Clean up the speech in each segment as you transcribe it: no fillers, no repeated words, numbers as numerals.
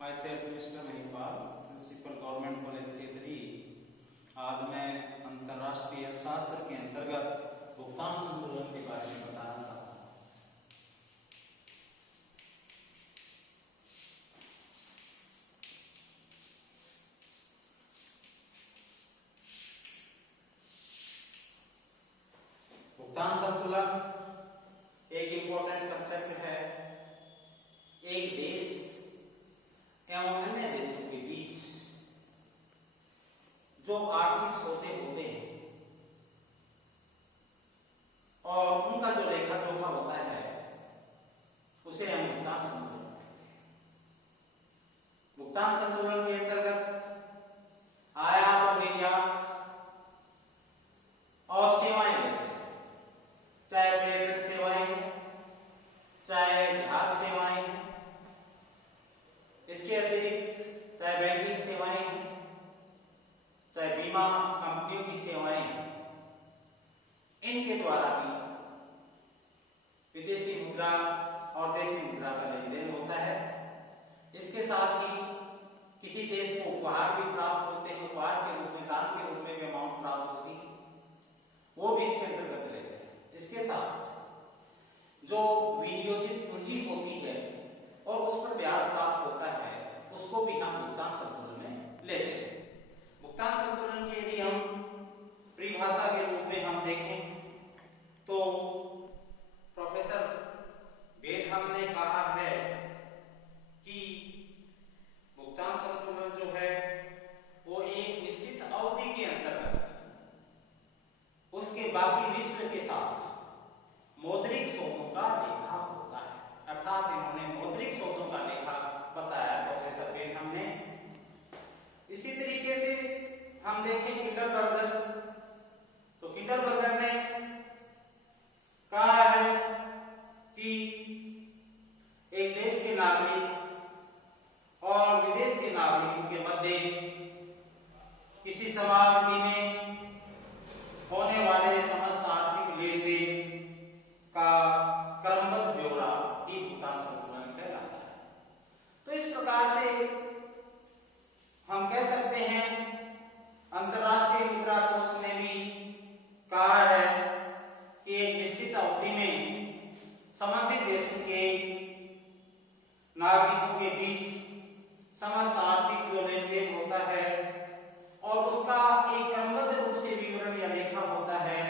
My self mister Mahipal, principal government college Ketri. आज मैं अंतरराष्ट्रीय शास्त्र के अंतर्गत भुगतान संतुलन के बारे में बताना चाहता हूँ। भुगतान संतुलन एक इंपॉर्टेंट कंसेप्ट है। एक देश एवं अन्य देशों के बीच जो आर्थिक सौदे होते हैं और उनका जो लेखा जोखा होता है उसे हम भुगतान संतुलन कहते हैं। भुगतान संतुलन के अंतर्गत आयात और निर्यात और सेवाएं लेते हैं, चाहे पर्यटन सेवाएं, चाहे जहाज सेवाएं, इसके अतिरिक्त चाहे बैंकिंग सेवाएं, चाहे बीमा कंपनियों की सेवाएं, इनके द्वारा भी विदेशी मुद्रा और देशी मुद्रा का लेन देन होता है। इसके साथ ही किसी देश को उपहार भी प्राप्त होते हैं, उपहार के रूप में, दान के रूप में भी अमाउंट प्राप्त होती है, वो भी इसके अंतर्गत लेते हैं। इसके साथ जो विनियोजित पूंजी होती है और उस पर ब्याज प्राप्त होता है, उसको भी हम भुगतान संतुलन में लेते हैं। भुगतान संतुलन की यदि हम परिभाषा के रूप में हम देखें तो प्रोफेसर बेथम ने कहा है कि भुगतान संतुलन जो है वो एक निश्चित अवधि के अंतर्गत उसके बाकी विश्व के साथ मौद्रिक सौदों का लेखा होता है। अर्थात इन्होंने मौद्रिक सौदों का लेखा बताया प्रोफेसर बेथम ने। इसी तरीके से हम देखें किंडरबर्गर, तो किंडरबर्गर ने कहा है कि एक देश के नागरिक और विदेश के नागरिकों के मध्य किसी समावधि में होने वाले समस्त आर्थिक लेन देन का क्रमबद्ध ब्यौरा ही भुगतान संतुलन कहलाता है। तो इस प्रकार से हम कह सकते हैं अंतरराष्ट्रीय मुद्रा कोष ने भी कहा है कि एक निश्चित अवधि में संबंधित देशों के नागरिकों के बीच समस्त आर्थिक जो लेन देन होता है और उसका एक क्रमबद्ध रूप से विवरण या लेखा होता है,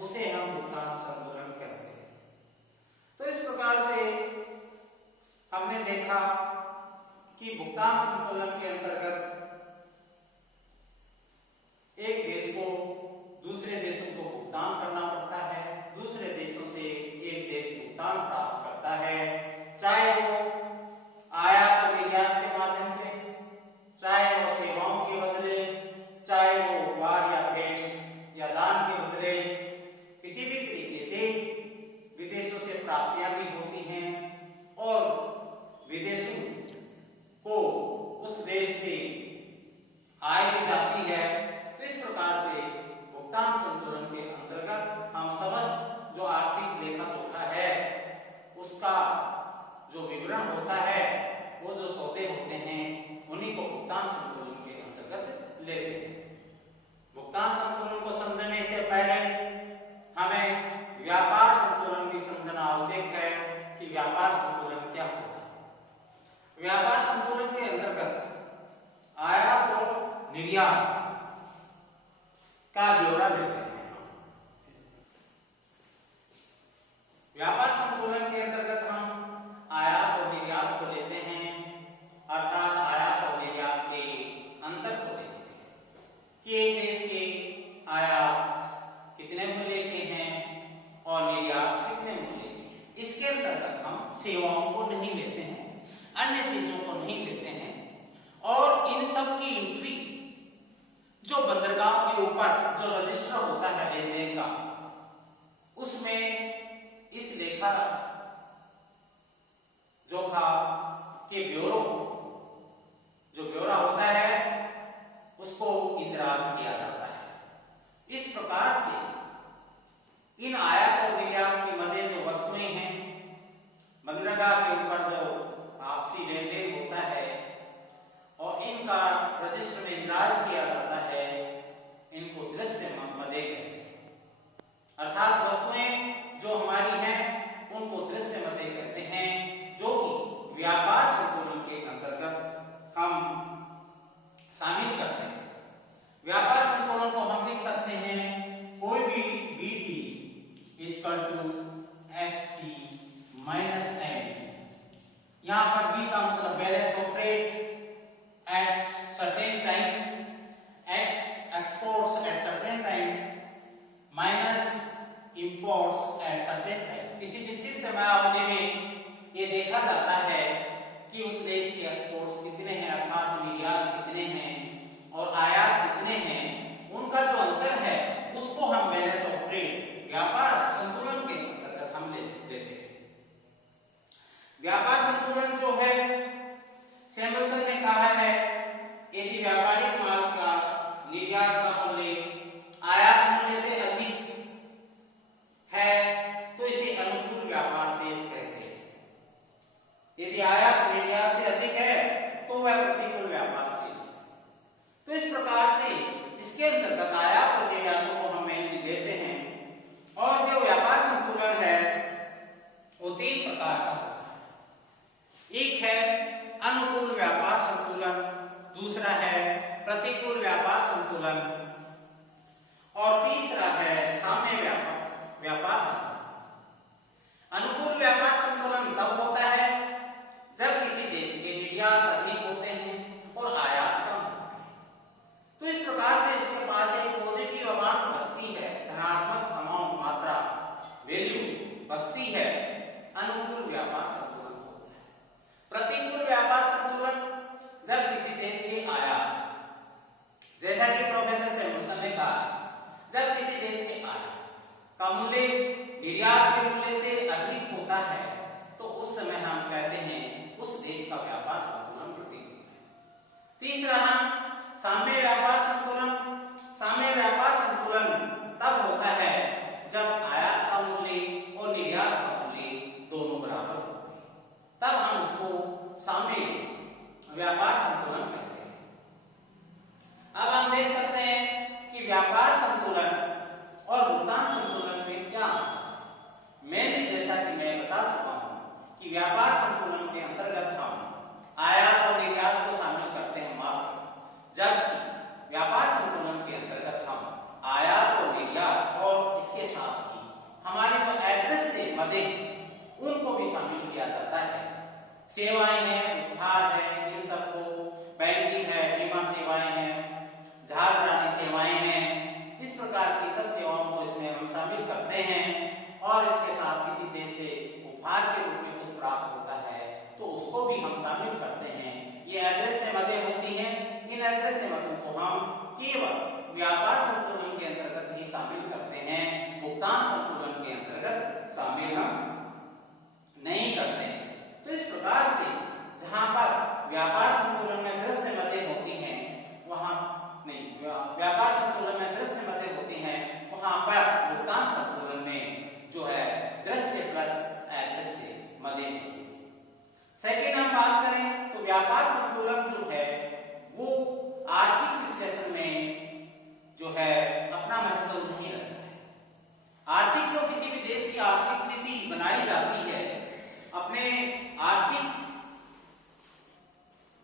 उसे हम भुगतान संतुलन कहते हैं। तो इस प्रकार से हमने देखा कि भुगतान संतुलन के अंतर्गत एक देश को दूसरे देशों को भुगतान करना पड़ता है, दूसरे देशों से एक देश भुगतान प्राप्त करता है, चाहे वो आयात और निर्यात के माध्यम से, चाहे वो सेवाओं के बदले, चाहे वो उपहार या भेंट या दान के बदले, किसी भी तरीके से विदेशों से प्राप्तियां भी होती हैं और विदेशों को उस देश से आय भी जाती है। तो इस प्रकार से भुगतान संतुलन के अंतर्गत हम समस्त जो आर्थिक लेखा जोखा है उसका जो विवरण होता है, वो जो सौदे होते हैं, उन्हीं को भुगतान संतुलन के अंतर्गत लेते हैं। भुगतान संतुलन को समझने से पहले हमें व्यापार संतुलन भी समझना आवश्यक है कि व्यापार संतुलन क्या होता है। व्यापार संतुलन के अंतर्गत आयात और निर्यात का ब्यौरा लेते हैं। व्यापार संतुलन के अंतर्गत हम आयात और निर्यात को लेते हैं, अर्थात आयात और निर्यात के अंतर को लेते हैं कि एक देश के आयात कितने मूल्य के हैं और निर्यात कितने मूल्य के हैं। इसके अंतर्गत हम सेवाओं को नहीं लेते हैं, अन्य चीजों को नहीं लेते हैं और इन सब की एंट्री जो बंदरगाह के ऊपर जो रजिस्टर होता है लेन देन का, उसमें इस लेखा जोखा के ब्यूरो जो ब्यौरा होता है उसको इंदराज किया जाता है। इस प्रकार से इन आयात और निर्यात के मध्य जो वस्तुएं हैं, बंदरगाह के ऊपर जो आपसी लेन देन होता है, प्रशिष्ट में विराज किया जाता है, इनको दृश्य मदे कहते हैं। अर्थात वस्तुएं जो हमारी हैं उनको दृश्य मदे कहते हैं, जो कि व्यापार संतुलन के अंतर्गत हम शामिल करते हैं। व्यापार संतुलन को हम लिख सकते हैं कोई भी BT equal to XT minus M। यहाँ पर B का मतलब balance of trade at certain time, X exports at certain time minus imports at certain time. किसी निश्चित समयावधि में ये देखा जाता है कि उस देश के एक्सपोर्ट्स कितने हैं, अर्थात निर्यात कितने हैं और आयात कितने हैं, उनका जो अंतर है उसको हम बैलेंस ऑफ ट्रेड व्यापार संतुलन के अंतर्गत हम ले लेते हैं। व्यापार संतुलन जो है सैमुअलसन ने कहा है, यदि व्यापारिक माल का निर्यात का मूल्य आयात मूल्य से अधिक है तो इसे अनुकूल व्यापार शेष कहते हैं। यदि आयात निर्यात से अधिक है तो वह प्रतिकूल व्यापार शेष। तो इस प्रकार से इसके अंतर्गत आयात और निर्यातों को हम लेते हैं। और जो व्यापार संतुलन है वो 3 प्रकार का होता है। एक है अनुकूल व्यापार संतुलन, दूसरा है प्रतिकूल व्यापार संतुलन और तीसरा है साम्य व्यापार संतुलन। अनुकूल व्यापार संतुलन तब होता है जब किसी देश के निर्यात अधिक होते हैं और आयात कम होता है। तो इस प्रकार से इसके पास एक पॉजिटिव अमाउंट बचती है, धनात्मक अमाउंट मात्रा वैल्यू बचती है, अनुकूल व्यापार संतुलन होता है। प्रतिकूल व्यापार संतुलन जब किसी देश के आयात, जैसा कि प्रोफेसर सैमुअलसन ने कहा, जब किसी देश के आयात का मूल्य निर्यात के मूल्य से अधिक होता है तो उस समय हम कहते हैं उस देश का व्यापार संतुलन प्रतिकूल है। तीसरा साम्य व्यापार संतुलन। साम्य व्यापार संतुलन तब होता है जब आयात का मूल्य और निर्यात का मूल्य दोनों बराबर होते हैं, तब हम उसको साम्य व्यापार संतुलन कहते हैं। अब हम देख सकते हैं कि व्यापार संतुलन और भुगतान संतुलन में क्या अंतर है। मैंने जैसा कि मैं बता चुका हूं कि व्यापार संतुलन के अंतर्गत हम आयात और निर्यात को शामिल करते हैं मात्र, जबकि व्यापार संतुलन के अंतर्गत हम आयात और निर्यात और इसके साथ ही हमारे जो अदृश्य मदे उनको भी शामिल किया जाता है। सेवाएं हैं, उपहार है, इन सबको, बैंकिंग है, बीमा सेवाएं हैं, जहाजरानी सेवाएं हैं, इस प्रकार की सब सेवाओं को इसमें हम शामिल करते हैं। और इसके साथ किसी देश से उपहार के रूप में कुछ प्राप्त होता है तो उसको भी हम शामिल करते हैं। ये अदृश्य मदे होती हैं। इन अदृश्य मदों को हम केवल व्यापार संतुलन के अंतर्गत ही शामिल करते हैं, भुगतान संतुलन के अंतर्गत शामिल हम नहीं करते हैं। तो इस प्रकार से जहां पर व्यापार संतुलन में दृश्य मदे होती हैं वहां नहीं, व्यापार संतुलन में दृश्य मदे होती हैं, वहां पर भुगतान संतुलन में जो है दृश्य प्लस अदृश्य मदे होती है। सेकंड हम बात करें तो व्यापार संतुलन जो है वो आर्थिक विश्लेषण में जो है अपना महत्व नहीं रखता है। आर्थिक जो किसी भी देश की आर्थिक नीति बनाई जाती है, अपने आर्थिक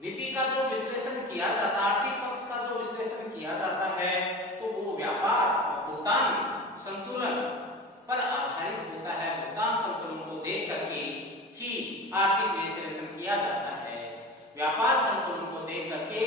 नीति का जो विश्लेषण किया जाता है, आर्थिक पक्ष का जो विश्लेषण किया जाता है, तो वो व्यापार भुगतान संतुलन पर आधारित होता है। भुगतान संतुलन को देख करके ही आर्थिक विश्लेषण किया जाता है। व्यापार संतुलन को देख करके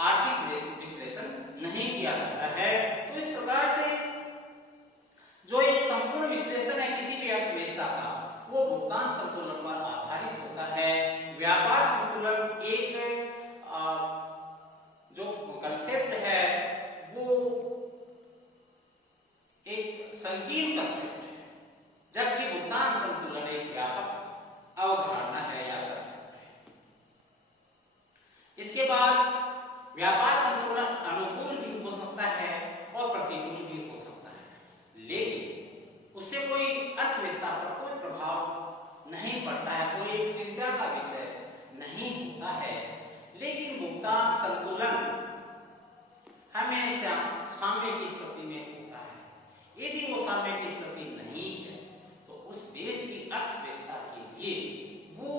आर्थिक विश्लेषण नहीं किया जाता है। तो इस प्रकार से जो एक संपूर्ण विश्लेषण है किसी भी अर्थव्यवस्था का, वो भुगतान संतुलन पर आधारित होता है। व्यापार संतुलन एक जो कंसेप्ट है वो एक संकीर्ण कंसेप्ट है, जबकि भुगतान संतुलन एक व्यापक अवधारणा है या कंसेप्ट है। इसके बाद व्यापार संतुलन अनुकूल भी हो सकता है और प्रतिकूल भी हो सकता है, लेकिन उससे कोई अर्थव्यवस्था पर कोई प्रभाव नहीं पड़ता है, कोई चिंता का विषय नहीं होता है। लेकिन भुगतान संतुलन साम्य की स्थिति में होता है। यदि वो साम्य की स्थिति नहीं है तो उस देश की अर्थव्यवस्था के लिए वो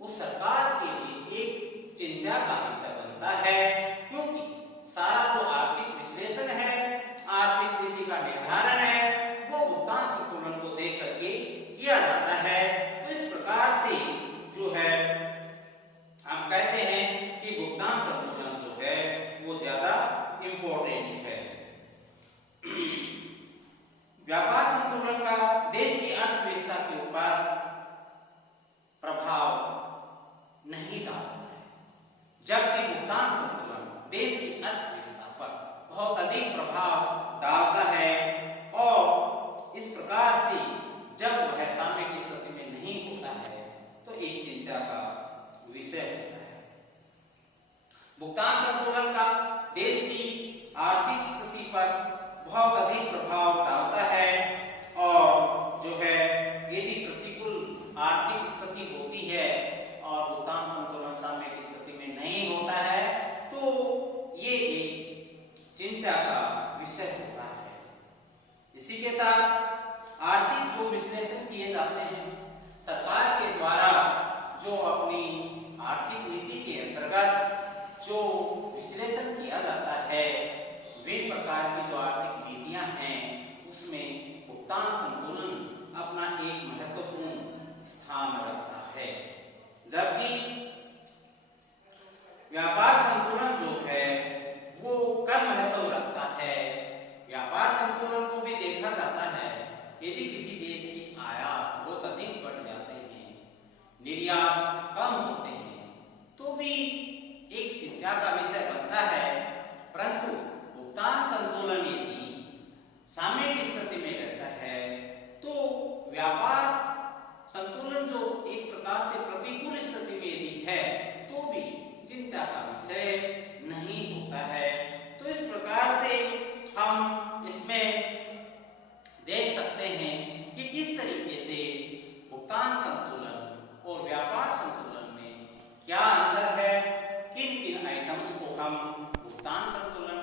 उस सरकार के लिए एक चिंता का विषय बनता है, क्योंकि सारा जो आर्थिक विश्लेषण है, आर्थिक नीति का निर्धारण है, वो भुगतान संतुलन को देख करके किया जाता है। तो इस प्रकार से जो है हम कहते हैं कि भुगतान संतुलन जो है वो ज्यादा इंपॉर्टेंट है। व्यापार संतुलन का देश की अर्थव्यवस्था के ऊपर प्रभाव नहीं डालता है, जबकि भुगतान संतुलन देश की अर्थव्यवस्था पर बहुत अधिक प्रभाव डालता है और इस प्रकार से जब वह साम्य की स्थिति में नहीं होता है तो एक चिंता का विषय होता है। भुगतान संतुलन का देश की आर्थिक स्थिति पर बहुत अधिक प्रभाव डालता है और जो है यदि प्रतिकूल आर्थिक स्थिति होती है और भुगतान संतुलन साम्य की स्थिति में नहीं होता है तो ये एक चिंता का विषय होता है। इसी के साथ आर्थिक जो विश्लेषण किए जाते हैं सरकार के द्वारा, जो अपनी आर्थिक नीति के अंतर्गत जो विश्लेषण किया जाता है, विभिन्न प्रकार की जो आर्थिक नीतियां हैं उसमें भुगतान संतुलन अपना एक महत्वपूर्ण स्थान रखता है, जबकि व्यापार संतुलन जो है वो कम महत्व रखता है। व्यापार संतुलन को भी देखा जाता है, यदि किसी देश की आयात बहुत अधिक बढ़ जाते हैं, निर्यात कम होते हैं, तो भी एक चिंता का विषय बनता है। परंतु भुगतान संतुलन यदि साम्य की स्थिति में रहता है तो व्यापार संतुलन जो एक प्रकार से प्रतिकूल स्थिति में यदि है तो भी चिंता का विषय नहीं होता है। तो इस प्रकार से हम इसमें देख सकते हैं कि किस तरीके से भुगतान संतुलन और व्यापार संतुलन में क्या अंतर है, किन किन आइटम्स को हम भुगतान संतुलन